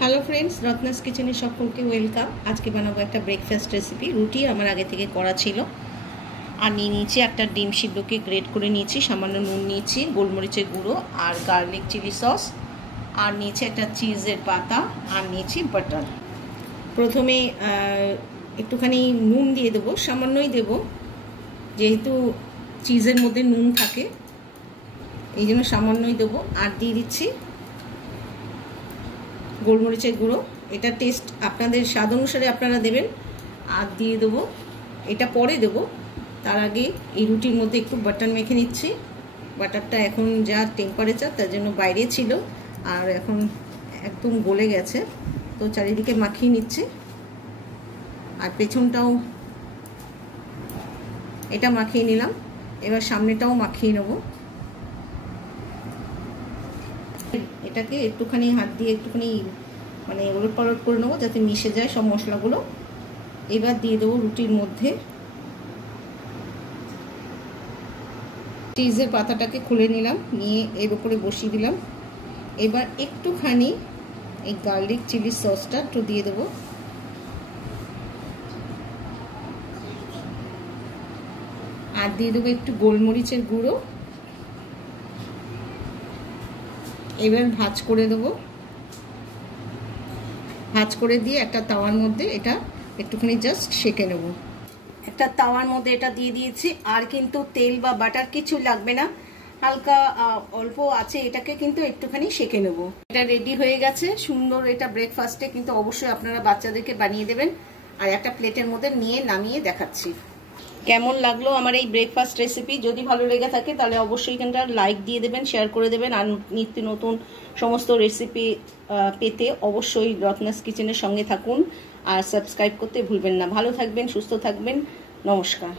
Hello friends, Ratna's কিচেনে সকলকে welcome. আজকে বানাবো একটা ব্রেকফাস্ট রেসিপি। রুটি আমার আগে থেকে করা ছিল। আর নিয়ে নিয়েছি একটা ডিম সিদ্ধকে গ্রেট করে নিয়েছি, সামান্য নুন নিয়েছি, গোলমরিচের গুঁড়ো আর গার্লিক চিলি সস, আর নিয়েছি একটা চিজের পাতা, আর নিয়েছি বাটার। প্রথমে একটুখানি নুন দিয়ে দেবো, সামান্যই দেব, যেহেতু চিজের মধ্যে নুন থাকে এই জন্য সামান্যই দেবো। আর দিয়ে দিচ্ছি গোলমরিচের গুঁড়ো, এটা টেস্ট আপনাদের স্বাদ অনুসারে আপনারা দেবেন। আর দিয়ে দেবো, এটা পরে দেবো, তার আগে এই রুটির মধ্যে একটু বাটার মেখে নিচ্ছি। বাটারটা এখন যা টেম্পারেচার তার জন্য বাইরে ছিল, আর এখন একদম গলে গেছে, তো চারিদিকে মাখিয়ে নিচ্ছি। আর পেছনটাও এটা মাখিয়ে নিলাম, এবার সামনেটাও মাখিয়ে নেব। এটাকে একটুখানি হাত দিয়ে একটুখানি মানে ওলট পালট করে নেবো যাতে মিশে যায় সব মশলাগুলো। এবার দিয়ে দেবো রুটির মধ্যে। চিজের পাতাটাকে খুলে নিলাম, নিয়ে এর উপরে বসিয়ে দিলাম। এবার একটুখানি এই গার্লিক চিলি সসটা একটু দিয়ে দেবো, আর দিয়ে দেবো একটু গোলমরিচের গুঁড়ো। এবার ভাঁজ করে দেবো, ভাঁজ করে দিয়ে একটা তাওয়ার মধ্যে এটা একটুখানি জাস্ট সেঁকে নেব। একটা তাওয়ার মধ্যে এটা দিয়ে দিয়েছি, আর কিন্তু তেল বা বাটার কিছু লাগবে না, হালকা অল্প আছে, এটাকে কিন্তু একটুখানি সেঁকে নেব। এটা রেডি হয়ে গেছে সুন্দর। এটা ব্রেকফাস্টে কিন্তু অবশ্যই আপনারা বাচ্চাদেরকে বানিয়ে দেবেন। আর একটা প্লেটের মধ্যে নিয়ে নামিয়ে দেখাচ্ছি কেমন লাগলো আমার এই ব্রেকফাস্ট রেসিপি। যদি ভালো লেগে থাকে তাহলে অবশ্যই এখানটা লাইক দিয়ে দেবেন, শেয়ার করে দেবেন। আর নিত্য নতুন সমস্ত রেসিপি পেতে অবশ্যই রত্নাস কিচেনের সঙ্গে থাকুন, আর সাবস্ক্রাইব করতে ভুলবেন না। ভালো থাকবেন, সুস্থ থাকবেন, নমস্কার।